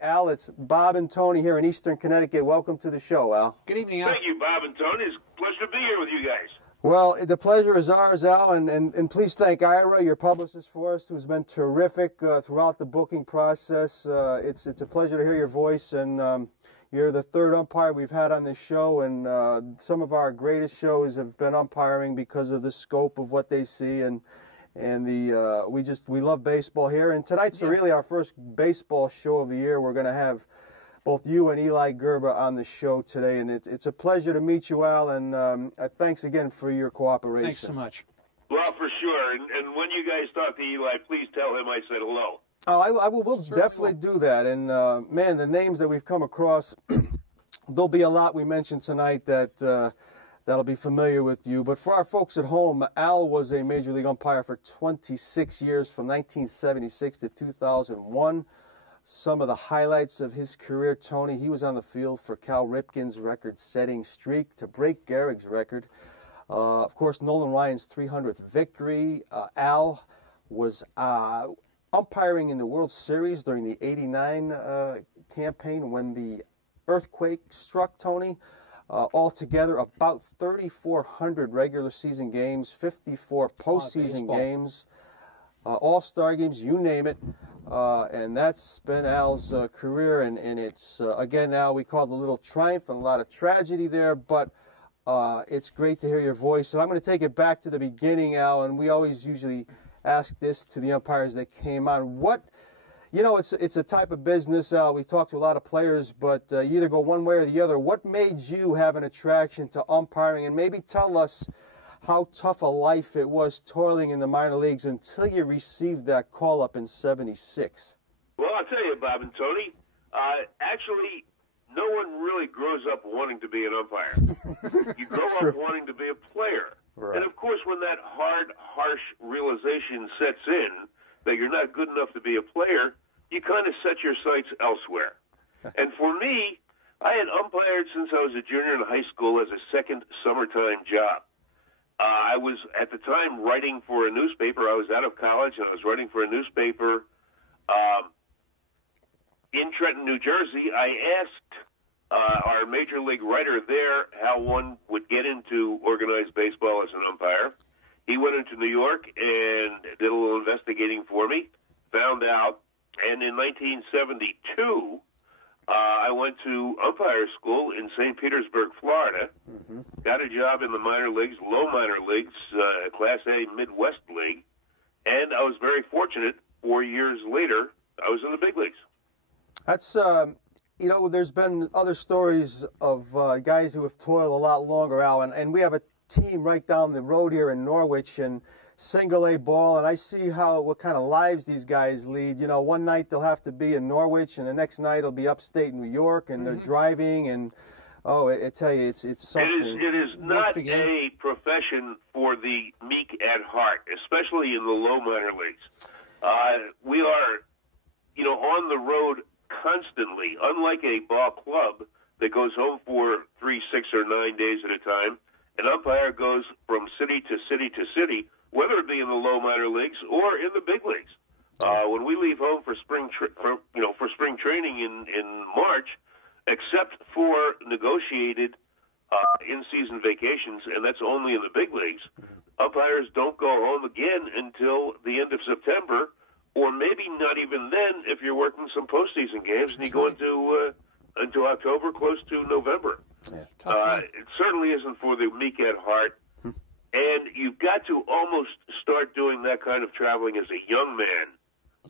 Al, it's Bob and Tony here in Eastern Connecticut. Welcome to the show, Al. Good evening, Al. Thank you, Bob and Tony. It's a pleasure to be here with you guys. Well, the pleasure is ours, Al, and please thank Ira, your publicist for us, who's been terrific throughout the booking process. It's a pleasure to hear your voice, and you're the third umpire we've had on this show, and some of our greatest shows have been umpiring because of the scope of what they see, and we love baseball here. And tonight's really our first baseball show of the year. We're going to have both you and Eli Gerber on the show today, and it's a pleasure to meet you, Al, and thanks again for your cooperation. Thanks so much. Well, for sure. And when you guys talk to Eli, please tell him I said hello. Oh, we'll definitely do that. And, man, the names that we've come across, there'll be a lot we mentioned tonight that'll be familiar with you. But for our folks at home, Al was a Major League umpire for 26 years, from 1976 to 2001. Some of the highlights of his career, Tony, he was on the field for Cal Ripken's record-setting streak to break Gehrig's record. Of course, Nolan Ryan's 300th victory. Al was umpiring in the World Series during the '89 campaign when the earthquake struck, Tony. Altogether, about 3,400 regular season games, 54 postseason games, all-star games, you name it. And that's been Al's career, and it's, again, Al, we call it a little triumph and a lot of tragedy there, but it's great to hear your voice. And I'm going to take it back to the beginning, Al, and we always usually ask this to the umpires that came on. It's a type of business, Al. We talk to a lot of players, but you either go one way or the other. What made you have an attraction to umpiring? And maybe tell us how tough a life it was toiling in the minor leagues until you received that call-up in '76. Well, I'll tell you, Bob and Tony, actually, no one really grows up wanting to be an umpire. You grow up wanting to be a player. Right. And, of course, when that hard, harsh realization sets in that you're not good enough to be a player, you kind of set your sights elsewhere. And for me, I had umpired since I was a junior in high school as a second summertime job. I was, at the time, writing for a newspaper. I was out of college, and I was writing for a newspaper in Trenton, New Jersey. I asked our major league writer there how one would get into organized baseball as an umpire. He went into New York and did a little investigating for me, found out, and in 1972, I went to umpire school in St. Petersburg, Florida, got a job in the minor leagues, low minor leagues, Class A Midwest League, and I was very fortunate. 4 years later, I was in the big leagues. That's, there's been other stories of guys who have toiled a lot longer, Al, and we have a team right down the road here in Norwich and single A ball, and I see what kind of lives these guys lead. One night they'll have to be in Norwich, and the next night it'll be upstate New York, and they're driving, and I tell you, it's something. It is not a profession for the meek at heart, especially in the low minor leagues. We are, on the road constantly, unlike a ball club that goes home for 3, 6, or 9 days at a time. An umpire goes from city to city to city, whether it be in the low minor leagues or in the big leagues. When we leave home for spring training in March, except for negotiated in-season vacations, and that's only in the big leagues, umpires don't go home again until the end of September, or maybe not even then if you're working some postseason games and you go into October, close to November. Yeah. It certainly isn't for the meek at heart. And you've got to almost start doing that kind of traveling as a young man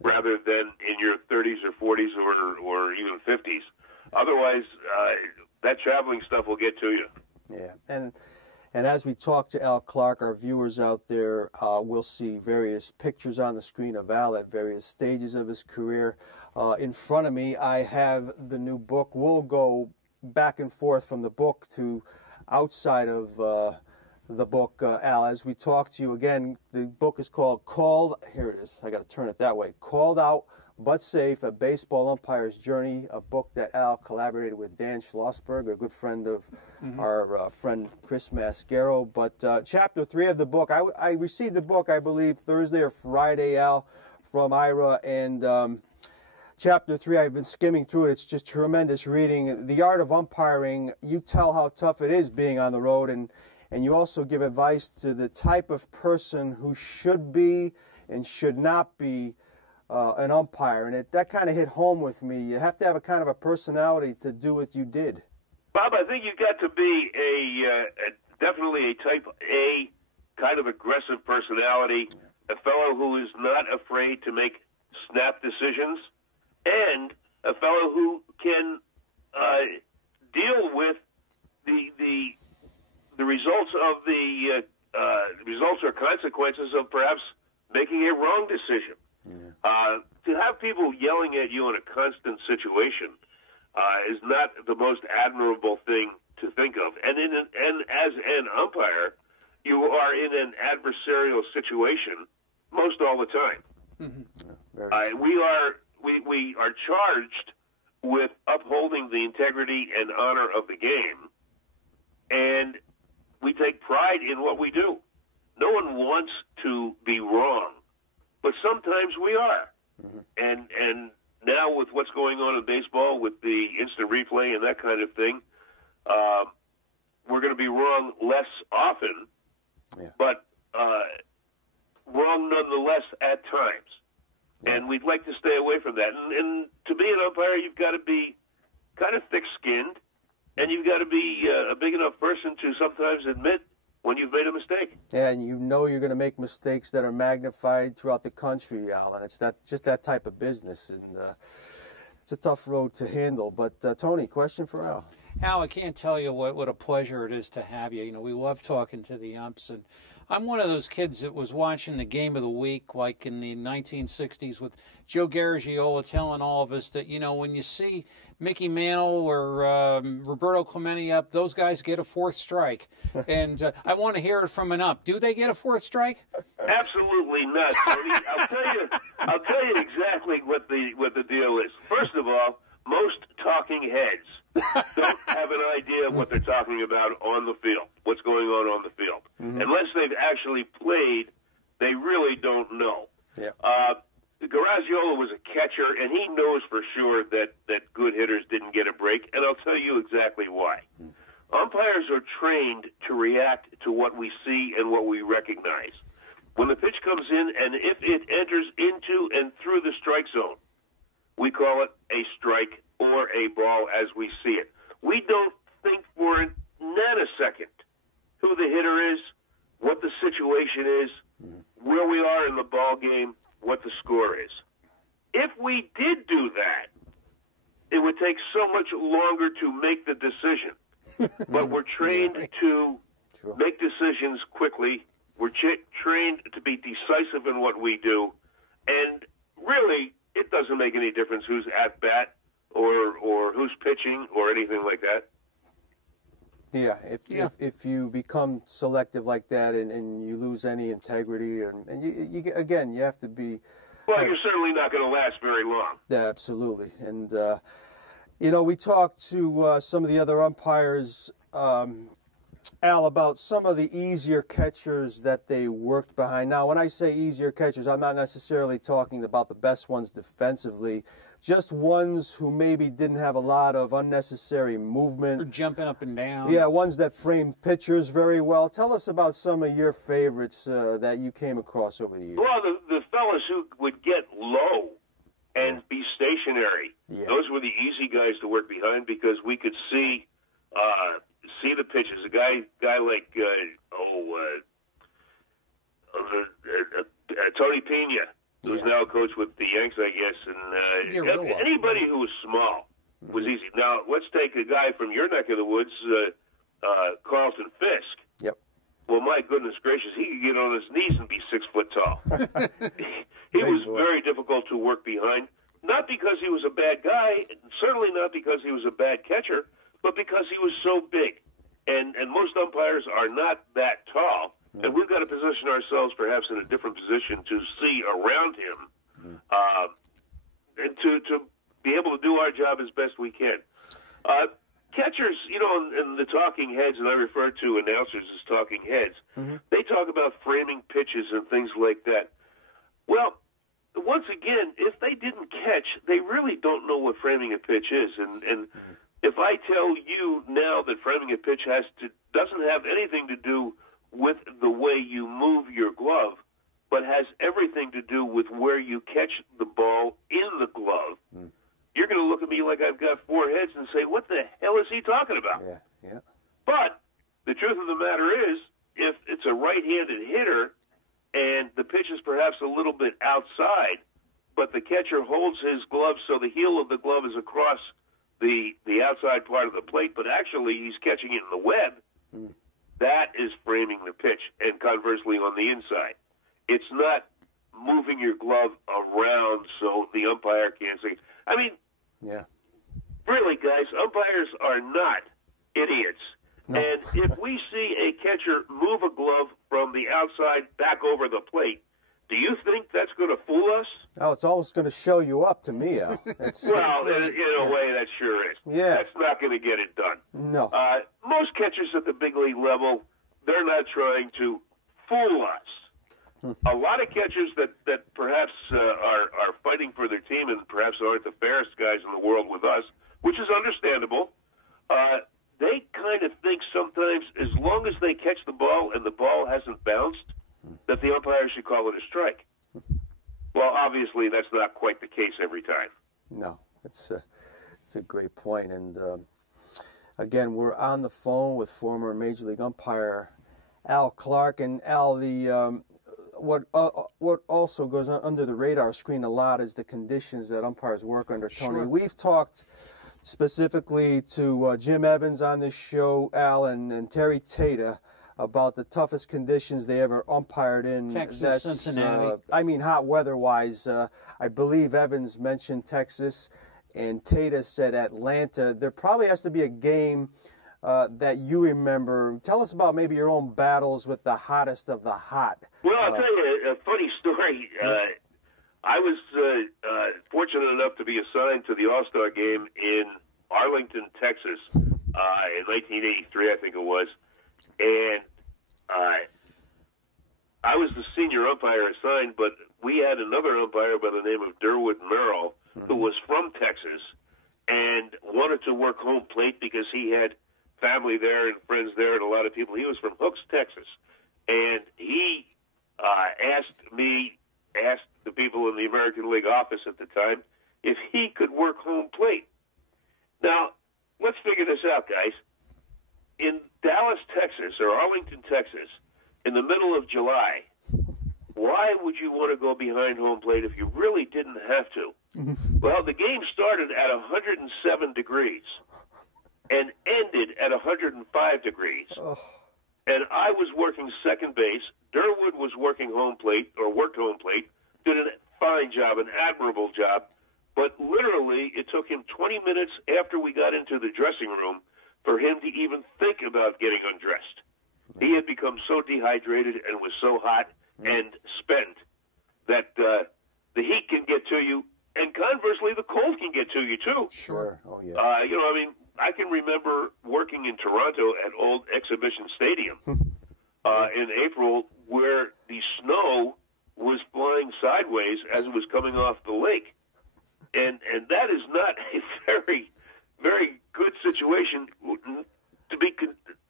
rather than in your 30s or 40s or even 50s. Otherwise, that traveling stuff will get to you. Yeah, and as we talk to Al Clark, our viewers out there will see various pictures on the screen of Al at various stages of his career. In front of me, I have the new book. We'll go back and forth from the book to outside of the book, Al. As we talk to you again, the book is called here it is, I got to turn it that way, Called Out But Safe, A Baseball Umpire's Journey, a book that Al collaborated with Dan Schlossberg, a good friend of our friend Chris Mascaro. But Chapter 3 of the book, I received the book, I believe, Thursday or Friday, Al, from Ira, and Chapter 3, I've been skimming through it. It's just tremendous reading. The art of umpiring, you tell how tough it is being on the road, and you also give advice to the type of person who should be and should not be an umpire. And that kind of hit home with me. You have to have a kind of a personality to do what you did. Bob, I think you've got to be definitely a type A kind of aggressive personality, a fellow who is not afraid to make snap decisions, and a fellow who can deal with the results of the results or consequences of perhaps making a wrong decision. Yeah. To have people yelling at you in a constant situation is not the most admirable thing to think of. And as an umpire, you are in an adversarial situation most all the time. Mm-hmm. We are charged with upholding the integrity and honor of the game, and we take pride in what we do. No one wants to be wrong, but sometimes we are. Mm-hmm. And now with what's going on in baseball, with the instant replay and that kind of thing, we're going to be wrong less often, but wrong nonetheless at times. Yeah. And we'd like to stay away from that. And to be an umpire, you've got to be kind of thick-skinned, and you've got to be a big enough person to sometimes admit when you've made a mistake. Yeah, and you know you're going to make mistakes that are magnified throughout the country, Alan. It's just that type of business, and it's a tough road to handle. But, Tony, question for Al. Al, I can't tell you what a pleasure it is to have you. You know, we love talking to the umps, and I'm one of those kids that was watching the Game of the Week like in the 1960s with Joe Garagiola telling all of us that, you know, when you see Mickey Mantle or Roberto Clemente up, those guys get a fourth strike. And I want to hear it from an ump. Do they get a fourth strike? Absolutely not, Tony. I'll tell you exactly what the deal is. First of all, most talking heads don't have an idea of what they're talking about on the field, what's going on the field. Mm-hmm. Unless they've actually played, they really don't know. Yeah. Garagiola was a catcher, and he knows for sure that good hitters didn't get a break, and I'll tell you exactly why. Mm-hmm. Umpires are trained to react to what we see and what we recognize. When the pitch comes in, and if it enters into and through the strike zone, we call it a strike or a ball as we see it. We don't think for a nanosecond who the hitter is, what the situation is, where we are in the ball game, what the score is. If we did do that, it would take so much longer to make the decision. But we're trained to make decisions quickly. We're trained to be decisive in what we do. And really, it doesn't make any difference who's at bat or who's pitching or anything like that. Yeah, if you become selective like that and you lose any integrity, and you again, you have to be... Well, you're certainly not going to last very long. Yeah, absolutely. And, you know, we talked to some of the other umpires, Al, about some of the easier catchers that they worked behind. Now, when I say easier catchers, I'm not necessarily talking about the best ones defensively, just ones who maybe didn't have a lot of unnecessary movement. Or jumping up and down. Yeah, ones that framed pitchers very well. Tell us about some of your favorites that you came across over the years. Well, the fellas who would get low and be stationary, those were the easy guys to work behind because we could see the pitches. A guy like Tony Pena, who's now a coach with the Yanks, I guess, and anybody who was small was easy. Now, let's take a guy from your neck of the woods, Carlton Fisk. Yep. Well, my goodness gracious, he could get on his knees and be 6 foot tall. He was very difficult to work behind, not because he was a bad guy, certainly not because he was a bad catcher, but because he was so big. And most umpires are not that tall, and we've got to position ourselves perhaps in a different position to see around him and to be able to do our job as best we can. Catchers, you know, and the talking heads, and I refer to announcers as talking heads, they talk about framing pitches and things like that. Well, once again, if they didn't catch, they really don't know what framing a pitch is. And if I tell you now that framing a pitch doesn't have anything to do with the way you move your glove, but has everything to do with where you catch the ball in the glove, you're going to look at me like I've got four heads and say, what the hell is he talking about? Yeah. But the truth of the matter is, if it's a right-handed hitter and the pitch is perhaps a little bit outside, but the catcher holds his glove so the heel of the glove is across the outside part of the plate, but actually he's catching it in the web, that is framing the pitch, and conversely on the inside. It's not moving your glove around so the umpire can't see. I mean, really, guys, umpires are not idiots. No. And if we see a catcher move a glove from the outside back over the plate, do you think that's going to fool us? Oh, it's always going to show you up to me, Al. In a way, that sure is. Yeah. That's not going to get it done. No. Most catchers at the big league level, they're not trying to fool us. A lot of catchers that perhaps are fighting for their team and perhaps aren't the fairest guys in the world with us, which is understandable, they kind of think sometimes as long as they catch the ball and the ball hasn't bounced, that the umpire should call it a strike. Well, obviously, that's not quite the case every time. No, it's a great point. And, again, we're on the phone with former Major League umpire Al Clark. And, Al, what also goes under the radar screen a lot is the conditions that umpires work under, Tony. Sure. We've talked specifically to Jim Evans on this show, Al, and Terry Tata about the toughest conditions they ever umpired in. Texas, Cincinnati. I mean, hot weather-wise. I believe Evans mentioned Texas, and Tata said Atlanta. There probably has to be a game that you remember. Tell us about maybe your own battles with the hottest of the hot. Well, I'll tell you a funny story. I was fortunate enough to be assigned to the All-Star game in Arlington, Texas, in 1983, I think it was. And I was the senior umpire assigned, but we had another umpire by the name of Durwood Merrill, who was from Texas and wanted to work home plate because he had family there and friends there and a lot of people. He was from Hooks, Texas. And he asked the people in the American League office at the time if he could work home plate. Now, let's figure this out, guys. In Dallas, Texas, or Arlington, Texas, in the middle of July, why would you want to go behind home plate if you really didn't have to? Well, the game started at 107 degrees and ended at 105 degrees. Oh. And I was working second base. Durwood was working home plate, or worked home plate, did a fine job, an admirable job. But literally, it took him 20 minutes after we got into the dressing room for him to even think about getting undressed. He had become so dehydrated and was so hot and spent that the heat can get to you, and conversely, the cold can get to you, too. Sure. Oh, yeah. I can remember working in Toronto at Old Exhibition Stadium in April where the snow was flying sideways as it was coming off the lake. And that is not a very, very good situation to be,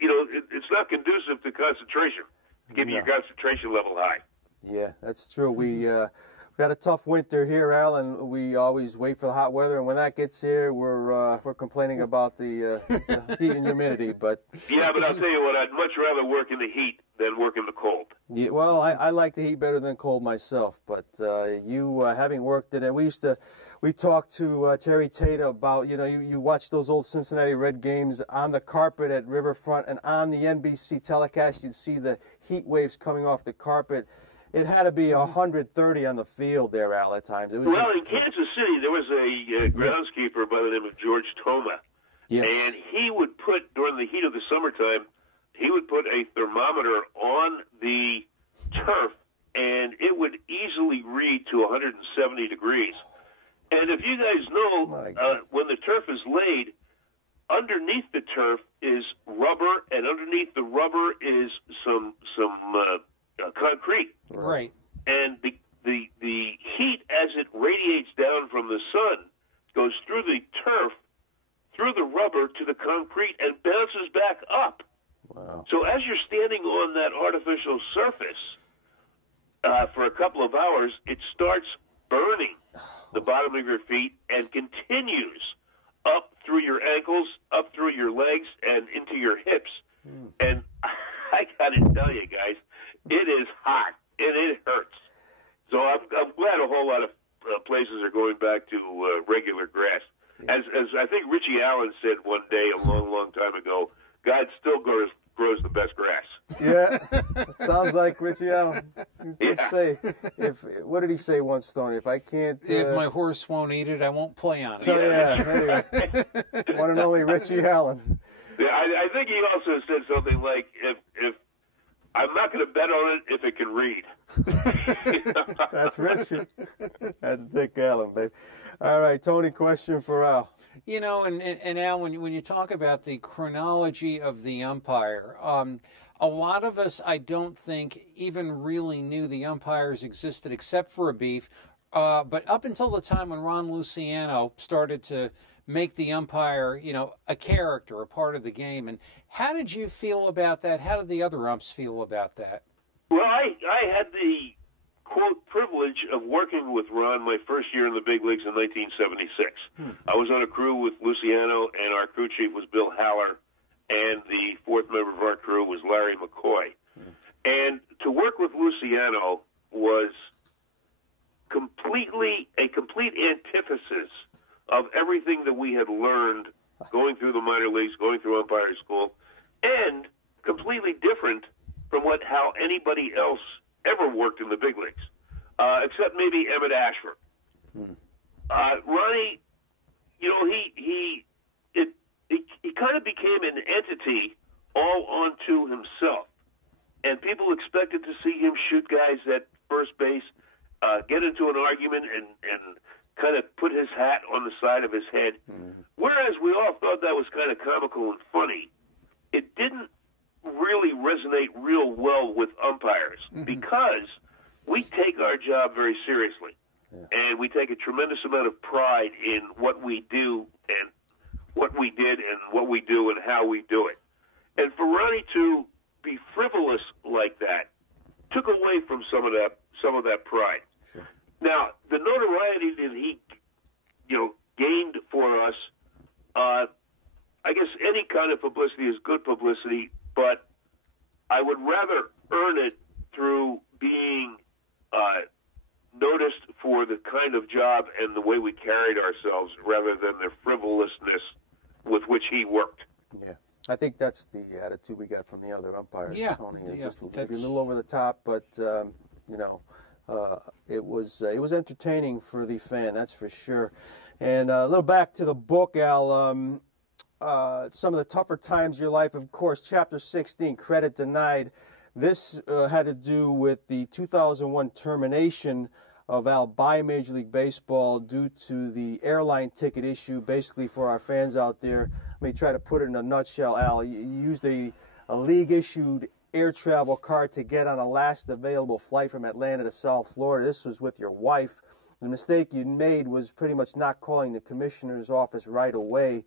it's not conducive to concentration, keeping your concentration level high. Yeah, that's true. We got a tough winter here, Al, and we always wait for the hot weather. And when that gets here, we're complaining about the heat and humidity. But yeah, but I'll tell you what, I'd much rather work in the heat than work in the cold. Yeah, well, I like the heat better than cold myself. But you having worked in it, we talked to Terry Tata about, you watch those old Cincinnati Red games on the carpet at Riverfront, and on the NBC telecast, you'd see the heat waves coming off the carpet. It had to be 130 on the field there, Al, at times. It was in Kansas City, there was a groundskeeper by the name of George Toma. Yes. And he would put, during the heat of the summertime, he would put a thermometer on the turf, and it would easily read to 170 degrees. And if you guys know, when the turf is laid, underneath the turf is rubber, and underneath the rubber is some concrete. Right. And the the heat as it radiates down from the sun goes through the turf, through the rubber to the concrete, and bounces back up. Wow. So as you're standing on that artificial surface for a couple of hours, it starts burning the bottom of your feet and continues up through your ankles, up through your legs, and into your hips. And I got to tell you guys, it is hot and it hurts. So I'm glad a whole lot of places are going back to regular grass. Yeah. As I think Richie Allen said one day a long, long time ago, God still grows the best grass. Yeah, sounds like Richie Allen. He did Yeah. say, what did he say once, Tony? If I can't... If my horse won't eat it, I won't play on it. So, yeah, there you go. One and only Richie Allen. Yeah, I think he also said something like, if I'm not going to bet on it if it can read. That's Richie. That's Dick Allen, babe. All right, Tony, question for Al. You know, and Al, when you talk about the chronology of the umpire, a lot of us, I don't think, even really knew the umpires existed except for a beef. But up until the time when Ron Luciano started to make the umpire, you know, a character, a part of the game. And how did you feel about that? How did the other umps feel about that? Well, I had the, quote, privilege of working with Ron my first year in the big leagues in 1976. I was on a crew with Luciano, and our crew chief was Bill Haller, and the fourth member of our crew was Larry McCoy. And to work with Luciano was a complete antithesis of everything that we had learned going through the minor leagues, going through umpire school, and completely different from how anybody else ever worked in the big leagues, except maybe Emmett Ashford. Ronnie, you know, he kind of became an entity all onto himself, and people expected to see him shoot guys at first base, get into an argument, and kind of put his hat on the side of his head. Whereas we all thought that was kind of comical and funny, it didn't really resonate real well with umpires because we take our job very seriously. And we take a tremendous amount of pride in what we do and what we did and what we do and how we do it. And for Ronnie to be frivolous like that took away from some of that pride. Now, the notoriety that he, gained for us, I guess any kind of publicity is good publicity, but I would rather earn it through being noticed for the kind of job and the way we carried ourselves rather than the frivolousness with which he worked. Yeah. I think that's the attitude we got from the other umpires, Tony. Yeah, just maybe a little over the top, but, it was entertaining for the fan, that's for sure. And a little back to the book, Al, some of the tougher times of your life, of course, Chapter 16, Credit Denied. This had to do with the 2001 termination of Al by Major League Baseball due to the airline ticket issue. Basically, for our fans out there, let me try to put it in a nutshell, Al. You used a league-issued air travel card to get on a last available flight from Atlanta to South Florida. This was with your wife. The mistake you made was pretty much not calling the commissioner's office right away.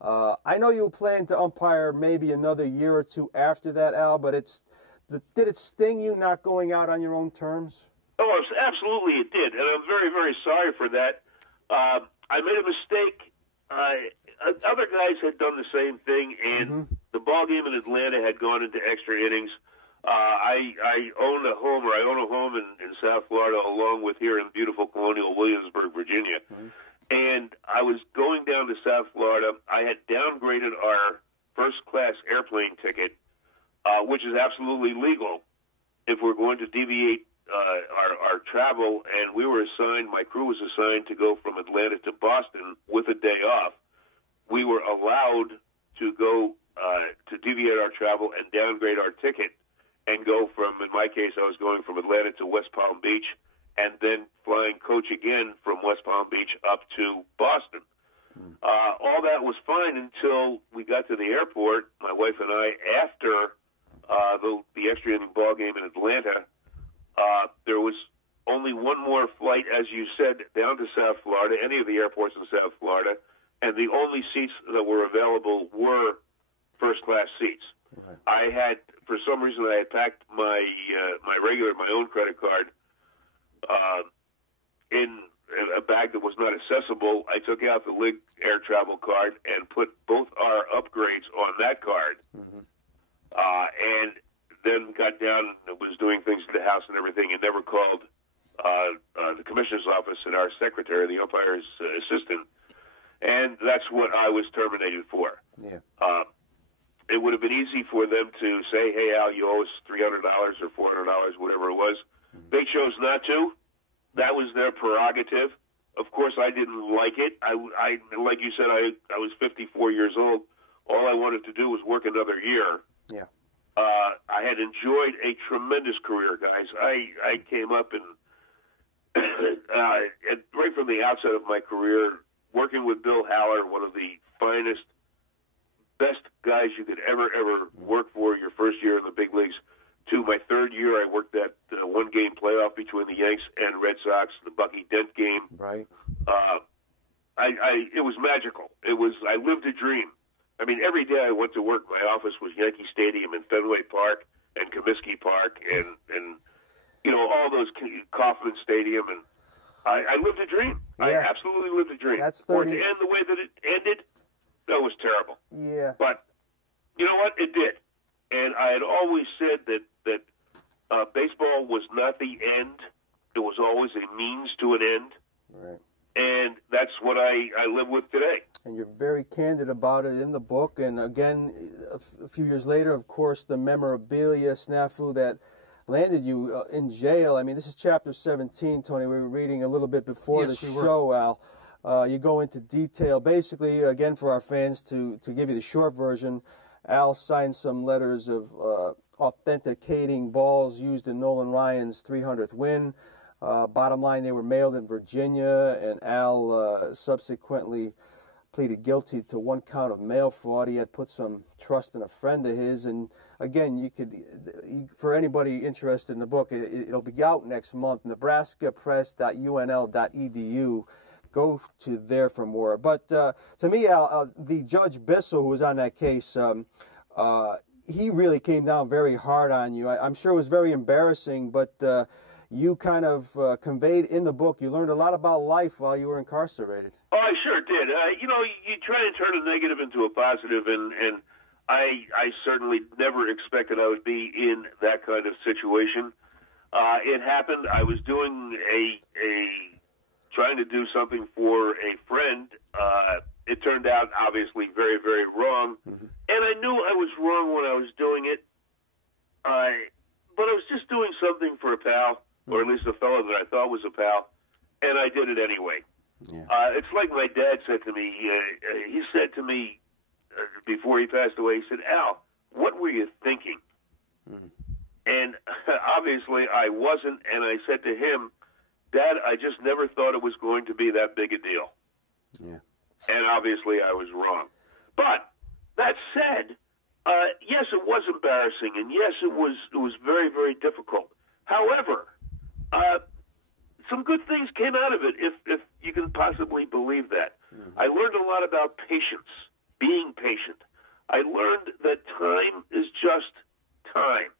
I know you plan to umpire maybe another year or two after that, Al, but did it sting you not going out on your own terms? Oh, absolutely it did, and I'm very, very sorry for that. I made a mistake. Other guys had done the same thing, and the ball game in Atlanta had gone into extra innings. I own a home in South Florida, along with here in beautiful colonial Williamsburg, Virginia. And I was going down to South Florida. I had downgraded our first-class airplane ticket, which is absolutely legal if we're going to deviate our travel. And we were assigned, my crew was assigned to go from Atlanta to Boston with a day off. We were allowed to go to deviate our travel and downgrade our ticket and go from, in my case, I was going from Atlanta to West Palm Beach and then flying coach again from West Palm Beach up to Boston. All that was fine until we got to the airport, my wife and I, after the extra inning ball game in Atlanta. There was only only one more flight, as you said, down to South Florida, any of the airports in South Florida, and the only seats that were available were first-class seats. Right. I had, for some reason, I had packed my my own credit card in a bag that was not accessible. I took out the Lig Air Travel card and put both our upgrades on that card, and then got down and was doing things at the house and everything, and never called the commissioner's office and our secretary, the umpire's assistant, and that's what I was terminated for. Yeah. It would have been easy for them to say, "Hey, Al, you owe us $300 or $400, whatever it was." They chose not to. That was their prerogative. Of course, I didn't like it. I like you said, I was 54 years old. All I wanted to do was work another year. Yeah. I had enjoyed a tremendous career, guys. I came up and right from the outset of my career, working with Bill Haller, one of the finest, best guys you could ever work for your first year in the big leagues, to my third year, I worked that one-game playoff between the Yanks and Red Sox, the Bucky Dent game. Right. It was magical. I lived a dream. I mean, every day I went to work, my office was Yankee Stadium and Fenway Park and Comiskey Park and all those Kauffman Stadium, and I lived a dream. Yeah. I absolutely lived a dream. That's For 30. it to end the way that it ended, that was terrible. Yeah. But you know what? It did. And I had always said that baseball was not the end. It was always a means to an end. Right. And that's what I live with today. And you're very candid about it in the book. And again, a few years later, of course, the memorabilia snafu that landed you in jail. I mean, this is chapter 17, Tony. We were reading a little bit before the show, Al. You go into detail. Basically, again, for our fans, to give you the short version, Al signed some letters of authenticating balls used in Nolan Ryan's 300th win. Bottom line, they were mailed in Virginia, and Al subsequently pleaded guilty to one count of mail fraud. He had put some trust in a friend of his, and again, for anybody interested in the book, it'll be out next month, nebraskapress.unl.edu. Go to there for more. But to me, Al, the Judge Bissell, who was on that case, he really came down very hard on you. I'm sure it was very embarrassing, but you kind of conveyed in the book, you learned a lot about life while you were incarcerated. Oh, I sure did. You try to turn a negative into a positive, and I certainly never expected I would be in that kind of situation. It happened. I was doing trying to do something for a friend. It turned out obviously very, very wrong, and I knew I was wrong when I was doing it. But I was just doing something for a pal, or at least a fellow that I thought was a pal, and I did it anyway. Yeah. It's like my dad said to me. He said to me before he passed away, he said, "Al, what were you thinking?" And obviously I wasn't, and I said to him, "Dad, I just never thought it was going to be that big a deal." Yeah. And obviously I was wrong. But that said, yes, it was embarrassing, and yes, it was very, very difficult. However, some good things came out of it, if you can possibly believe that. I learned a lot about patience, being patient. I learned that time is just time,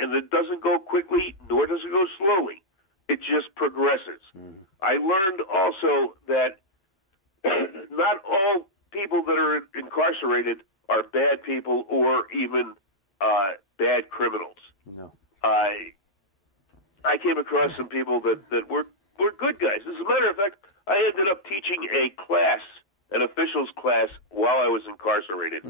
and it doesn't go quickly, nor does it go slowly. It just progresses. I learned also that not all people that are incarcerated are bad people or even bad criminals. No. I came across some people that were good guys. As a matter of fact, I ended up teaching a class, an officials class, while I was incarcerated.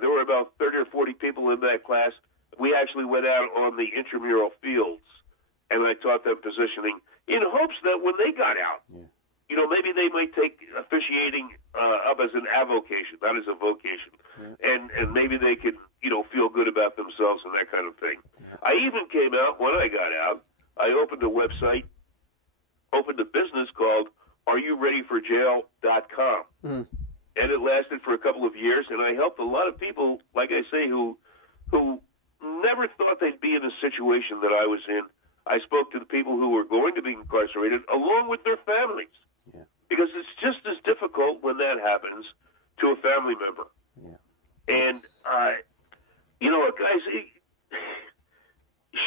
There were about 30 or 40 people in that class. We actually went out on the intramural fields, and I taught them positioning in hopes that when they got out, maybe they might take officiating up as an avocation, not as a vocation, and maybe they could, feel good about themselves and that kind of thing. I even came out, when I got out, I opened a website, opened a business called AreYouReadyForJail.com, and it lasted for a couple of years, and I helped a lot of people, like I say, who never thought they'd be in a situation that I was in. I spoke to the people who were going to be incarcerated, along with their families. Yeah. Because it's just as difficult when that happens to a family member. Yeah. And, you know what, guys,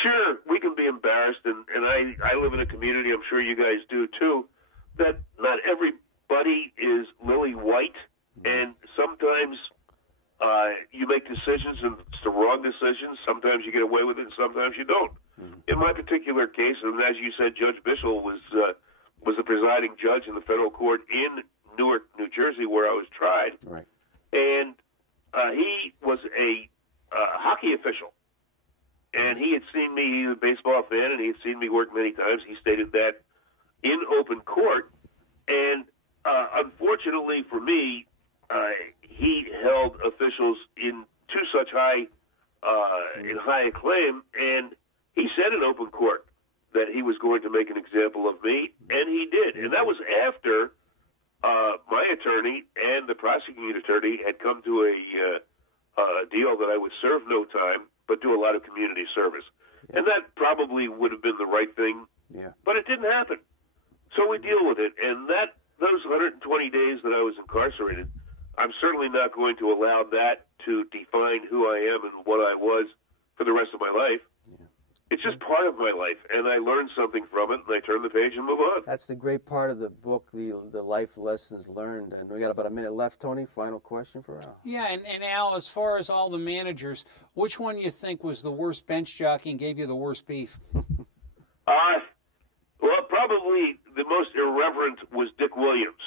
sure, we can be embarrassed, and I live in a community, I'm sure you guys do too, that not everybody is lily white, and sometimes you make decisions and it's the wrong decisions. Sometimes you get away with it, and sometimes you don't. In my particular case, and as you said, Judge Bishel was the presiding judge in the federal court in Newark, New Jersey, where I was tried. Right. And he was a hockey official. And he had seen me, he was a baseball fan, and he had seen me work many times. He stated that in open court. And unfortunately for me, he held officials to such high acclaim, and he said in open court that he was going to make an example of me, and he did. And that was after my attorney and the prosecuting attorney had come to a deal that I would serve no time, but do a lot of community service. And that probably would have been the right thing, but it didn't happen. So we deal with it. And those 120 days that I was incarcerated, I'm certainly not going to allow that to define who I am and what I was for the rest of my life. It's just part of my life, and I learned something from it, and I turn the page and move on. That's the great part of the book, the life lessons learned. And we got about a minute left, Tony. Final question for Al. Yeah, and Al, as far as all the managers, which one you think was the worst bench jockey and gave you the worst beef? Well, probably the most irreverent was Dick Williams.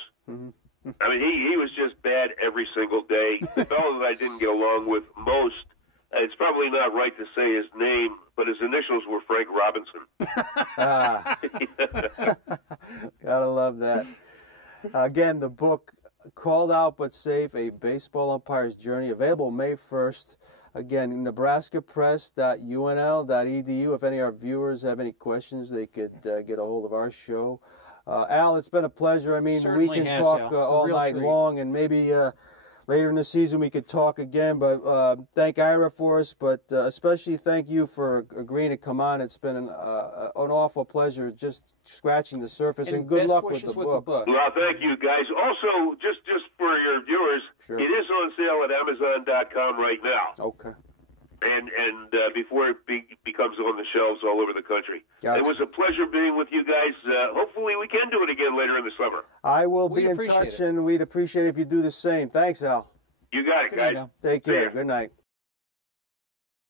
I mean, he was just bad every single day. The fellow that I didn't get along with most, it's probably not right to say his name, but his initials were Frank Robinson. Gotta love that. Again, the book, Called Out But Safe, A Baseball Umpire's Journey, available May 1st. Again, nebraskapress.unl.edu. If any of our viewers have any questions, they could get a hold of our show. Al, it's been a pleasure. I mean, Certainly we can has, talk Al. all night long, and maybe later in the season we could talk again. But thank Ira for us, but especially thank you for agreeing to come on. It's been an awful pleasure just scratching the surface, and good luck with the book. Well, thank you, guys. Also, just for your viewers, it is on sale at Amazon.com right now. Okay. And before it becomes on the shelves all over the country. Gotcha. It was a pleasure being with you guys. Hopefully we can do it again later in the summer. I will be in touch, and we'd appreciate it if you do the same. Thanks, Al. You got it, guys. Take care. Good night.